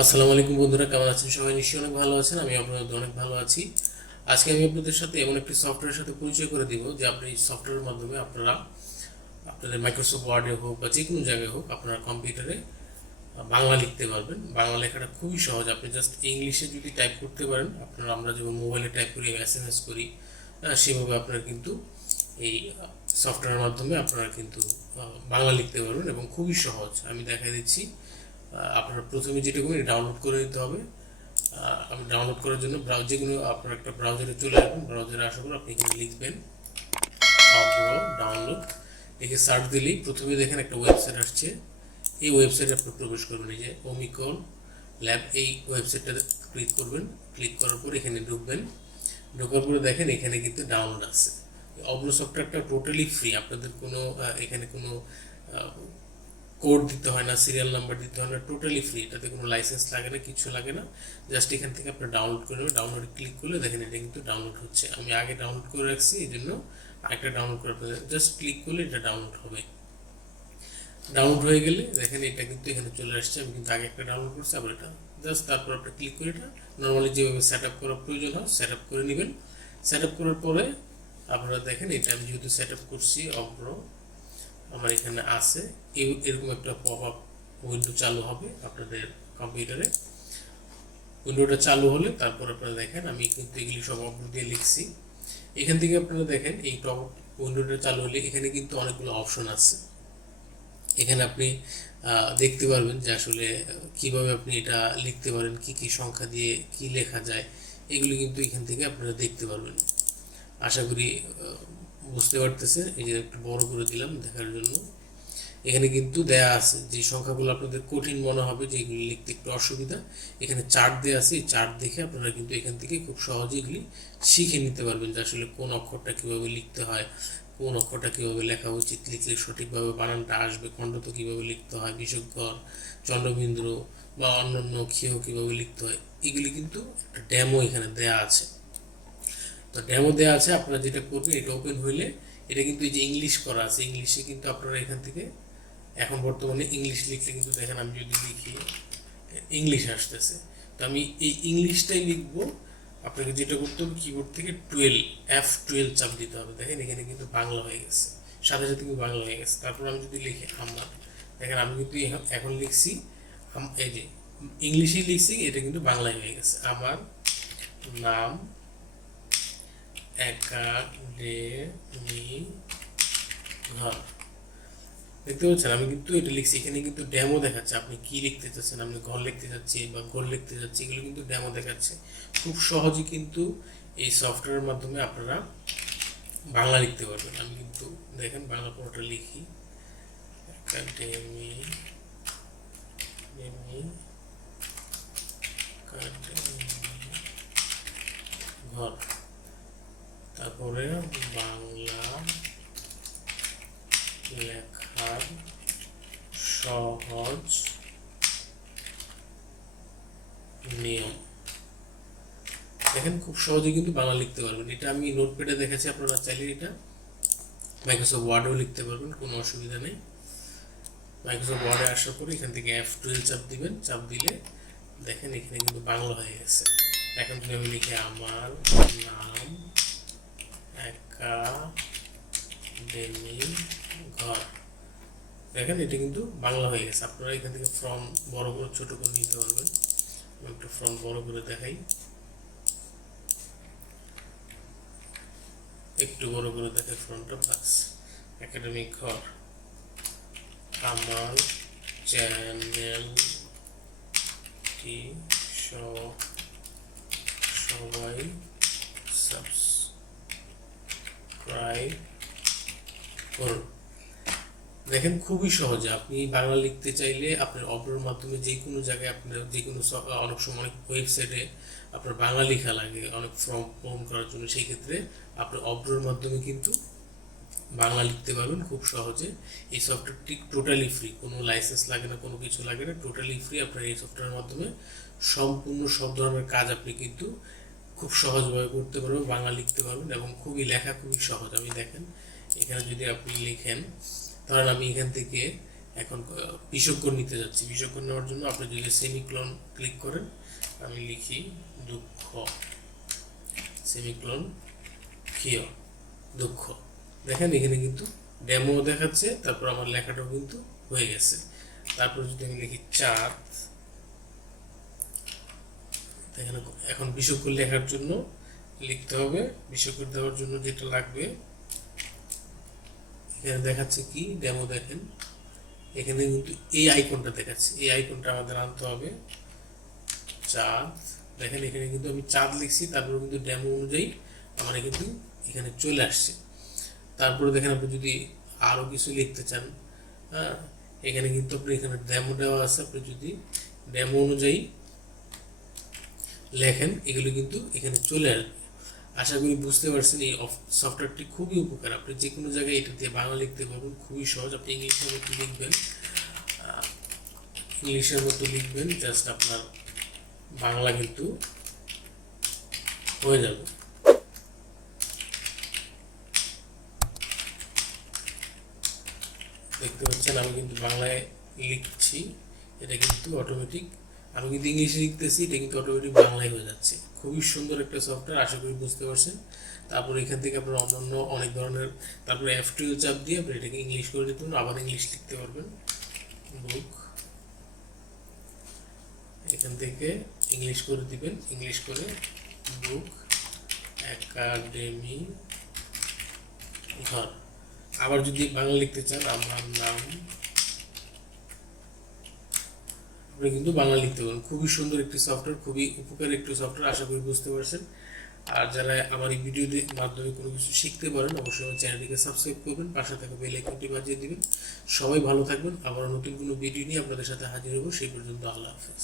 আসসালামু আলাইকুম বন্ধুরা, কেমন আছেন সবাই? নিশ্চয়ই অনেক ভালো আছেন। আমি আপনাদের অনেক ভালো আছি। আজকে আমি আপনাদের সাথে এমন একটি সফটওয়্যারের সাথে পরিচয় করে দিব যে আপনি এই সফটওয়্যারের মাধ্যমে আপনারা আপনাদের মাইক্রোসফট ওয়ার্ডে হোক বা যে কোনো জায়গায় হোক আপনার কম্পিউটারে বাংলা লিখতে পারবেন। বাংলা লেখাটা খুবই সহজ। আপনি জাস্ট ইংলিশে যদি টাইপ করতে পারেন, আপনারা আমরা যেমন মোবাইলে টাইপ করি, এসএমএস করি, সেভাবে আপনারা কিন্তু এই সফটওয়্যারের মাধ্যমে আপনারা কিন্তু বাংলা লিখতে পারবেন এবং খুবই সহজ। আমি দেখাই দিচ্ছি। আপনারা প্রথমে যেটা করবেন, ডাউনলোড করে নিতে হবে। আমি ডাউনলোড করার জন্য যে কোনো আপনার একটা ব্রাউজারে চলে আসবেন। ব্রাউজারে আসার পর আপনি এখানে লিখবেন অব্রো ডাউনলোড, লিখে সার্চ দিলেই প্রথমে দেখেন একটা ওয়েবসাইট আসছে। এই ওয়েবসাইটে আপনি প্রবেশ করবেন। এই যে ওমিক্রন ল্যাব, এই ওয়েবসাইটটাতে ক্লিক করবেন। ক্লিক করার পর এখানে ঢুকবেন। ঢোকার পরে দেখেন এখানে কিন্তু ডাউনলোড আছে। অব্রো সফটওয়্যারটা টোটালি ফ্রি। আপনাদের কোনো এখানে কোনো কোড দিতে হয় না, সিরিয়াল নাম্বার দিতে হয় না, টোটালি ফ্রি। এটাতে কোনো লাইসেন্স লাগে না, কিছু লাগে না। জাস্ট এখান থেকে আপনি ডাউনলোড করে নেবেন। ডাউনলোডে ক্লিক করলে দেখেন এটা কিন্তু ডাউনলোড হচ্ছে। আমি আগে ডাউনলোড করে রাখছি, এই জন্য আরেকটা ডাউনলোড করে আপনাদের জাস্ট ক্লিক করলে এটা ডাউনলোড হবে। ডাউনলোড হয়ে গেলে দেখেন এটা কিন্তু এখানে চলে আসছে। আমি কিন্তু আগে একটা ডাউনলোড করছি, আবার এটা জাস্ট তারপর আপনি ক্লিক করে এটা নর্মালি যেভাবে সেট আপ করার প্রয়োজন হয় সেট আপ করে নেবেন। সেট আপ করার পরে আপনারা দেখেন এটা আমি যেহেতু সেট আপ করছি অব্রো, আমার এখানে আছে এরকম একটা পপ আপ উইন্ডো চালু হবে আপনাদের কম্পিউটারে। উইন্ডোটা চালু হলে তারপর আপনারা দেখেন আমি কিন্তু এগুলি সব অব্রো দিয়ে লিখছি। এখান থেকে আপনারা দেখেন এই টপ উইন্ডোটা চালু হলে এখানে কিন্তু অনেকগুলো অপশন আছে। এখানে আপনি দেখতে পারবেন যে আসলে কিভাবে আপনি এটা লিখতে পারেন, কি কি সংখ্যা দিয়ে কি লেখা যায়, এগুলি কিন্তু এখান থেকে আপনারা দেখতে পারবেন। আশা করি বুঝতে পারতেছে। এই যে একটু বড় করে দিলাম দেখার জন্য। এখানে কিন্তু দেয়া আছে যে সংখ্যাগুলো আপনাদের কঠিন মনে হবে, যে এগুলি লিখতে একটু অসুবিধা, এখানে চার্ট দেওয়া আছে। এই চার্ট দেখে আপনারা কিন্তু এখান থেকে খুব সহজে এগুলি শিখে নিতে পারবেন যে আসলে কোন অক্ষরটা কীভাবে লিখতে হয়, কোন অক্ষরটা কীভাবে লেখা উচিত, লিখলে সঠিকভাবে বানানটা আসবে, খণ্ডত কীভাবে লিখতে হয়, বিশগ্বর, চন্দ্রবিন্দু বা অন্যান্য ক্ষীয় কীভাবে লিখতে হয়, এগুলি কিন্তু একটা ডেমো এখানে দেয়া আছে। তো ডেমো দেওয়া আছে। আপনারা যেটা করবেন, এটা ওপেন হইলে এটা কিন্তু এই যে ইংলিশ করা আছে, ইংলিশে কিন্তু আপনারা এখান থেকে এখন বর্তমানে ইংলিশ লিখলে কিন্তু দেখেন আমি যদি লিখি ইংলিশ আসতেছে। তো আমি এই ইংলিশটাই লিখবো। আপনাকে যেটা করতে হবে, কিবোর্ড থেকে 12 চাপ দিতে হবে। দেখেন এখানে কিন্তু বাংলা হয়ে গেছে, সাথে সাথে কিন্তু বাংলা হয়ে গেছে। তারপর আমি যদি লিখি আমার, দেখেন আমি কিন্তু এখন লিখছি এই যে ইংলিশেই লিখছি, এটা কিন্তু বাংলায় হয়ে গেছে। আমার নাম একাডেমি ঘর। দেখতে পাচ্ছেন আমি কিন্তু এটা লিখছি। এখানে কিন্তু ডেমো দেখাচ্ছে আপনি কি লিখতে চাচ্ছেন। আপনি ঘর লিখতে চাচ্ছি বা ঘর লিখতে চাচ্ছি, এগুলো কিন্তু ডেমো দেখাচ্ছে। খুব সহজে কিন্তু এই সফটওয়্যারের মাধ্যমে আপনারা বাংলা লিখতে পারবেন। আমি কিন্তু দেখেন বাংলা পুরোটা লিখি, একাডেমি ঘর, তারপরে বাংলা লেখার সহজ নিয়ম। দেখেন খুব সহজে কিন্তু বাংলা লিখতে পারবেন। এটা আমি নোটপ্যাডে দেখেছি, আপনারা চাইলে এটা মাইক্রোসফট ওয়ার্ডেও লিখতে পারবেন, কোনো অসুবিধা নেই। মাইক্রোসফট ওয়ার্ডে আসার পরে এখান থেকে F12 চাপ দিবেন। চাপ দিলে দেখেন এখানে কিন্তু বাংলা হয়ে গেছে। এখন যদি আমি লিখি আমার নাম একাডেমি ঘর, দেখেন এটা কিন্তু বাংলা হয়ে গেছে। আপনারা এখান থেকে ফন্ট বড় করে ছোট করে নিতে পারবেন। আমি একটু ফন্ট বড় করে দেখাই, একটু বড় করে দেখাই ফন্টটা, বাস। একাডেমিক ঘর। আমার চ্যানেলটি সবাই সাবস্ক্রাইব করুন। দেখেন খুবই সহজে আপনি বাংলা লিখতে চাইলে আপনার অব্রোর মাধ্যমে যে কোনো জায়গায় আপনার যে কোনো অনেক সময় অনেক ওয়েবসাইটে আপনার বাংলা লেখা লাগে অনেক ফর্ম পূরণ করার জন্য, সেই ক্ষেত্রে আপনার অব্রোর মাধ্যমে কিন্তু বাংলা লিখতে পারবেন খুব সহজে। এই সফটওয়্যারটি টোটালি ফ্রি, কোনো লাইসেন্স লাগে না, কোনো কিছু লাগে না, টোটালি ফ্রি। আপনার এই সফটওয়্যারের মাধ্যমে সম্পূর্ণ সব ধরনের কাজ আপনি কিন্তু খুব সহজভাবে করতে পারবেন, বাংলা লিখতে পারবেন এবং খুবই লেখা খুবই সহজ। আমি দেখেন এখানে যদি আপনি লিখেন, ধরেন আমি এখান থেকে এখন বিশক্কর নিতে যাচ্ছি। বিশক্কর নেওয়ার জন্য আপনি যদি সেমিক্লোন ক্লিক করেন, আমি লিখি দুঃখ, সেমিক্লোন ক্ষীয়, দুঃখ। দেখেন এখানে কিন্তু ডেমো দেখাচ্ছে, তারপর আমার লেখাটাও কিন্তু হয়ে গেছে। তারপর যদি আমি লিখি চাঁদ, এখানে এখন বিশক্কর লেখার জন্য লিখতে হবে, বিশক্কর দেওয়ার জন্য যেটা লাগবে এখানে দেখাচ্ছে কি ডেমো, দেখেন এখানে কিন্তু এই আইকনটা দেখাচ্ছে, এই আইকনটা আমাদের আনতে হবে, চাঁদ। দেখেন এখানে কিন্তু আমি চাঁদ লিখছি, তারপরে কিন্তু ডেমো অনুযায়ী আমার কিন্তু এখানে চলে আসছে। তারপরে দেখেন আপনি যদি আরও কিছু লিখতে চান, হ্যাঁ এখানে কিন্তু আপনি এখানে ডেমো দেওয়া আছে, আপনি যদি ডেমো অনুযায়ী লেখেন এগুলো কিন্তু এখানে চলে আসবে। আশা করি বুঝতে পারছেন এই সফটওয়্যারটি খুবই উপকার। আপনি যে কোনো জায়গায় এটা দিয়ে বাংলা লিখতে পারবেন, খুবই সহজ। আপনি ইংলিশের মতো লিখবেন, ইংলিশের মতো লিখবেন, জাস্ট আপনার বাংলা কিন্তু হয়ে যাবে। দেখতে পাচ্ছেন আমি কিন্তু বাংলায় লিখছি, এটা কিন্তু অটোমেটিক, আমি কিন্তু ইংলিশে লিখতেছি, এটা কিন্তু অটোমেটিক বাংলায় হয়ে যাচ্ছে। খুবই সুন্দর একটা সফটওয়্যার, আশা করি বুঝতে পারছেন। তারপর এখান থেকে আপনার অন্যান্য অনেক ধরনের, তারপরে F2 চাপ দিয়ে আপনি এটাকে ইংলিশ করে দিতে পারবেন, আবার ইংলিশ লিখতে পারবেন। বুক, এখান থেকে ইংলিশ করে দিবেন, ইংলিশ করে বুক একাডেমি ঘর। আবার যদি বাংলা লিখতে চান, আমার নাম, আপনি কিন্তু বাংলা লিখতে পারেন। খুবই সুন্দর একটি সফটওয়্যার, খুবই উপকারী একটি সফটওয়্যার, আশা করি বুঝতে পারছেন। আর যারা আমার এই ভিডিওর মাধ্যমে কোনো কিছু শিখতে পারেন, অবশ্যই আমার চ্যানেলটিকে সাবস্ক্রাইব করবেন, পাশে থাকা বেল আইকনটি বাজিয়ে দিবেন। সবাই ভালো থাকবেন, আবার নতুন কোনো ভিডিও নিয়ে আপনাদের সাথে হাজির হবো। সেই পর্যন্ত আল্লাহ হাফেজ।